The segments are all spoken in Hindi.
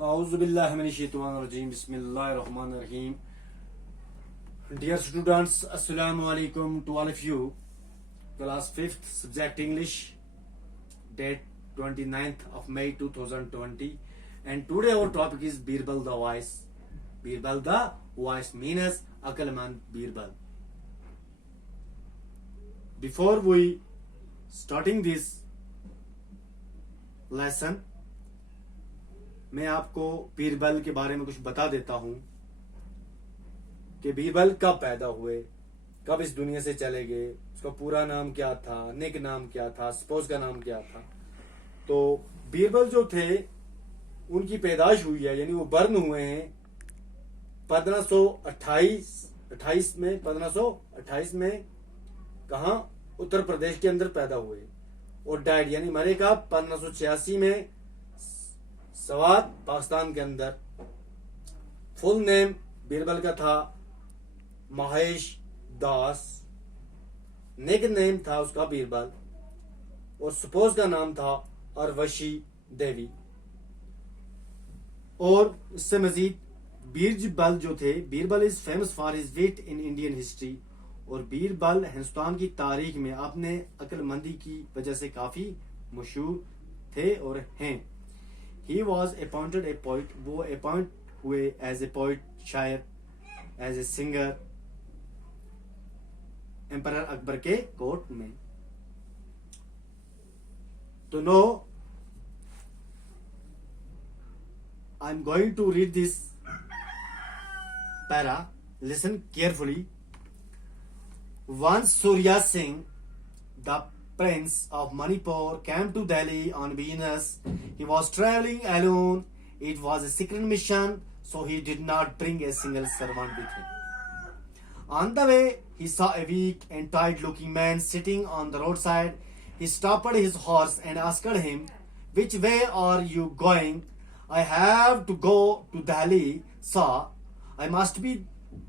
Auzubillahiminashaitanirrajim. Bismillahirrahmanirrahim. Dear students, Assalamu alaikum to all of you. Class 5th, subject English, date 29th of May 2020. And today our topic is Birbal the Wise. Birbal the Wise means Akalman Birbal. Before we starting this lesson, मैं आपको बीरबल के बारे में कुछ बता देता हूं कि बीरबल कब पैदा हुए, कब इस दुनिया से चले गए, उसका पूरा नाम क्या था, निक नाम क्या था, स्पोज का नाम क्या था। तो बीरबल जो थे उनकी पैदाइश हुई है, यानी वो बर्न हुए हैं 1528 में कहा उत्तर प्रदेश के अंदर पैदा हुए और डाइड यानी मरे का 1586 में सवात पाकिस्तान के अंदर। फुल नेम बीरबल का था महेश दास, निक नेम था उसका बीरबल और सपोज का नाम था अरवशी देवी। और इससे मजीद बीरबल जो थे, Birbal is famous for his wit in Indian history. और बीरबल हिंदुस्तान की तारीख में अपने अक्लमंदी की वजह से काफी मशहूर थे और हैं। He was appointed a poet, वो अपॉइंट हुए एज ए पोइट, शायर, as a singer emperor Akbar के कोर्ट में। तो no I am going to read this para, listen carefully. Once Surya Singh, the Prince of Manipur, came to Delhi on business. He was traveling alone. It was a secret mission, so he did not bring a single servant with him. On the way, he saw a weak and tired-looking man sitting on the roadside. He stopped his horse and asked him, "Which way are you going?" "I have to go to Delhi, sir. I must be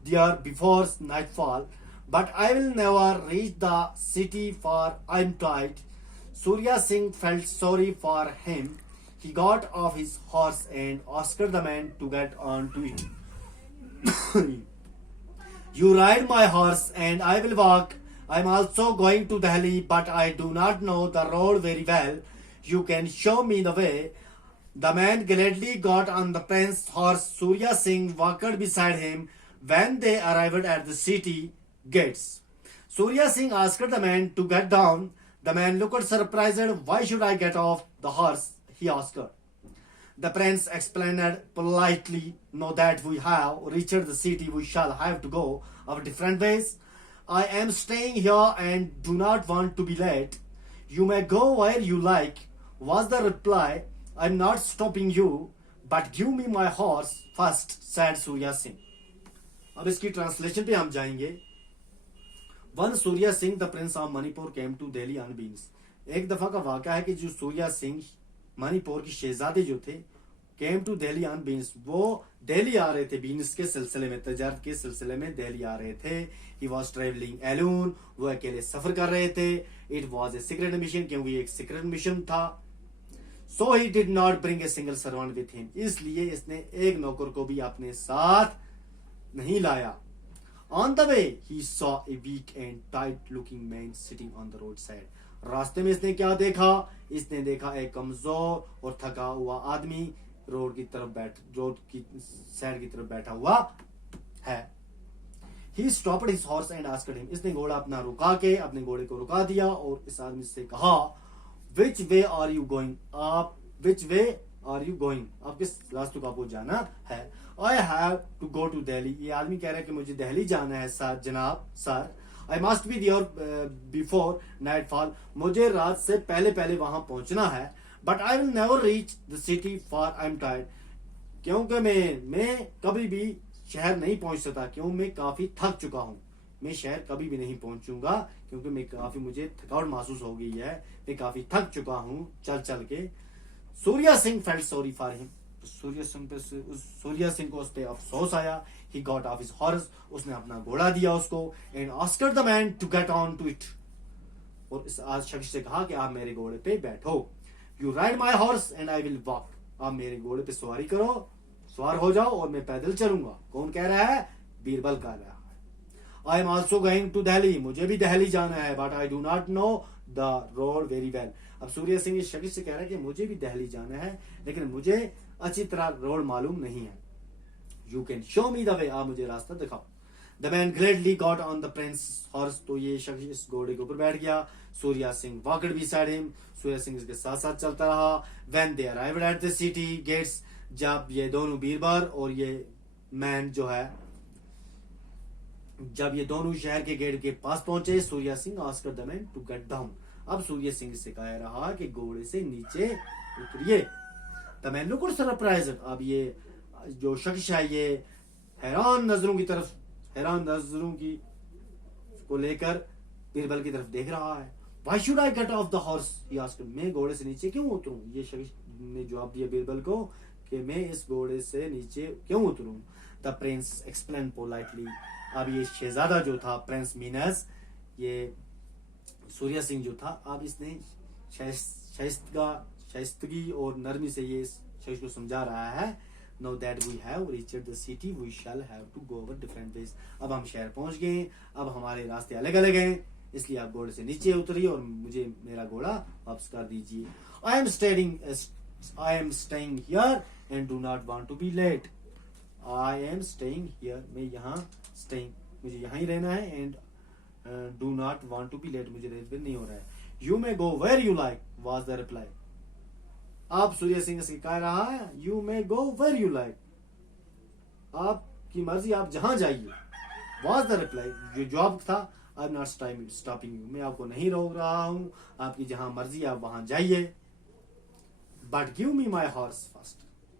there before nightfall. But I will never reach the city for I'm tired." Surya Singh felt sorry for him. He got off his horse and asked the man to get on to it. "You ride my horse and I will walk. I'm also going to Delhi, but I do not know the road very well. You can show me the way." The man gladly got on the prince's horse. Surya Singh walked beside him. When they arrived at the city gates, Surya Singh asked the man to get down. The man looked surprised. "Why should I get off the horse?" he asked. The prince explained politely, "Now that we have reached the city, we shall have to go our different ways. I am staying here and do not want to be late. You may go where you like," was the reply. "I'm not stopping you, but give me my horse first," said Surya Singh. अब इसकी ट्रांसलेशन पे हम जाएंगे। Once Surya Singh the prince of Manipur came to Delhi on beans. एक दफा का वाक़या है कि जो सूर्या सिंह मणिपुर की शहजादे जो थे, came to Delhi on beans, वो दिल्ली आ रहे थे बीन्स के सिलसिले में, तजारत के सिलसिले में दिल्ली आ रहे थे। ही वॉज ट्रेवलिंग एलोन, वो अकेले सफर कर रहे थे। It was a secret mission, क्योंकि एक सीक्रेट मिशन था। So he did not bring a single servant with him, इसलिए इसने एक नौकर को भी अपने साथ नहीं लाया। On the way, he saw a weak and tight-looking man sitting on the roadside. रास्ते में इसने क्या देखा? इसने देखा एक कमजोर और थका हुआ आदमी रोड की साइड की तरफ बैठा हुआ है। He stopped his horse and asked him. इसने घोड़ा अपना रुका के अपने घोड़े को रुका दिया और इस आदमी से कहा, "Which way are you going?" Which way are you going? आप किस रास्ते को आपको जाना है? I have to go to Delhi. ये आदमी कह रहा है कि मुझे दिल्ली जाना है सर, जनाब sir. I must be there before nightfall. मुझे रात से पहले वहां पहुंचना है। But I will never reach the city for I'm tired. क्योंकि मैं कभी भी शहर नहीं पहुंच सकता, क्यों मैं काफी थक चुका हूं। मैं शहर कभी भी नहीं पहुंचूंगा क्योंकि मुझे थकावट महसूस हो गई है, मैं काफी थक चुका हूं चल के। Surya Singh felt sorry for him. Surya Singh को उस पर अफसोस आया। He got off his horse, उसने अपना घोड़ा दिया उसको, and asked the man to get on to it, और इस शख्स से कहा कि आप मेरे घोड़े पे बैठो। "You ride my horse and I will walk." आप मेरे घोड़े पे सवारी करो, सवार हो जाओ और मैं पैदल चलूंगा। कौन कह रहा है? बीरबल कह रहा है। I am also going to Delhi, मुझे भी दिल्ली जाना है, but I do not know the road very well. अब सूर्य सिंह इस शख्स से कह रहा है कि मुझे भी दिल्ली जाना है, लेकिन मुझे अच्छी तरह रोड मालूम नहीं है। You can show me the way, आप मुझे रास्ता दिखाओ। The man gladly got on the prince horse, तो ये शख्स इस घोड़े के ऊपर बैठ गया। Surya Singh walked beside him, Surya Singh इसके साथ साथ चलता रहा। When they arrived at the city gates, जब ये दोनों बीरबल और ये मैन जो है, जब ये दोनों शहर के गेट के पास पहुंचे, Surya Singh asked the man to get down. अब सूर्य सिंह से कह रहा कि घोड़े से नीचे उतरिए। द मैन लुक्ड सरप्राइज्ड, अब ये जो शख्स है ये हैरान नजरों की को लेकर बीरबल की तरफ देख रहा है। Why should I get off the horse? he asked. मैं घोड़े से नीचे क्यों उतरूं? ये शख्स ने जवाब दिया बीरबल को कि मैं इस घोड़े से नीचे क्यों उतरूं। द प्रिंस एक्सप्लेन पोलाइटली, अब ये शहजादा जो था, प्रिंस मीनस, ये सूर्य सिंह जो था, अब इसने शाइस्तगी और नरमी से ये शख्स को समझा रहा है। Now that we have reached the city, we shall have to go over different ways. अब हम शहर पहुंच गए, अब हमारे रास्ते अलग अलग हैं, इसलिए आप घोड़े से नीचे उतरिए और मुझे मेरा घोड़ा वापस कर दीजिए। I am staying here and do not want to be late. I am staying here, मैं यहाँ staying, मुझे यहाँ ही रहना है, and do not want to be late, मुझे लेट नहीं हो रहा है। You may go where you like, was the reply. आप सूर्य सिंह से कह रहा है, you may go where you like, आपकी मर्जी, आप जहां जाइए। वॉज द रिप्लाई, जो जवाब था, I am not stopping you, मैं आपको नहीं रोक रहा हूं, आपकी जहां मर्जी आप वहां जाइए। But give me my horse first,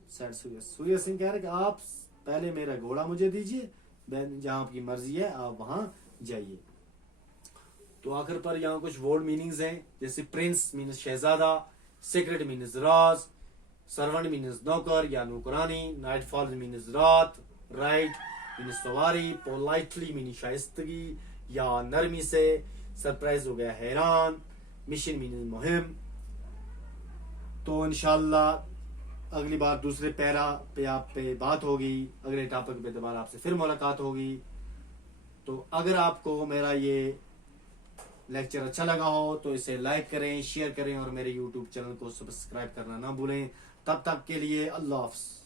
said Surya Singh कह रहे कि आप पहले मेरा घोड़ा मुझे दीजिए, जहां आपकी मर्जी है आप वहां जाइए। तो आखिर पर यहाँ कुछ वर्ड मीनिंग्स हैं, जैसे प्रिंस मीन्स शहजादा, सीक्रेट मीन्स राज, सर्वेंट मीन्स नौकर या नौकरानी, नाइट फॉल मीन्स रात, राइट मीन्स सवारी, पोलाइटली मीन्स शाइस्तगी या नरमी से, सरप्राइज हो गया हैरान, मिशन मीन्स मुहिम। तो इंशाल्लाह अगली बार दूसरे पैरा पे आप पे बात होगी, अगले टॉपिक पे दोबारा आपसे फिर मुलाकात होगी। तो अगर आपको मेरा ये लेक्चर अच्छा लगा हो तो इसे लाइक करें, शेयर करें और मेरे YouTube चैनल को सब्सक्राइब करना ना भूलें। तब तक के लिए अल्लाह हाफ़िज़।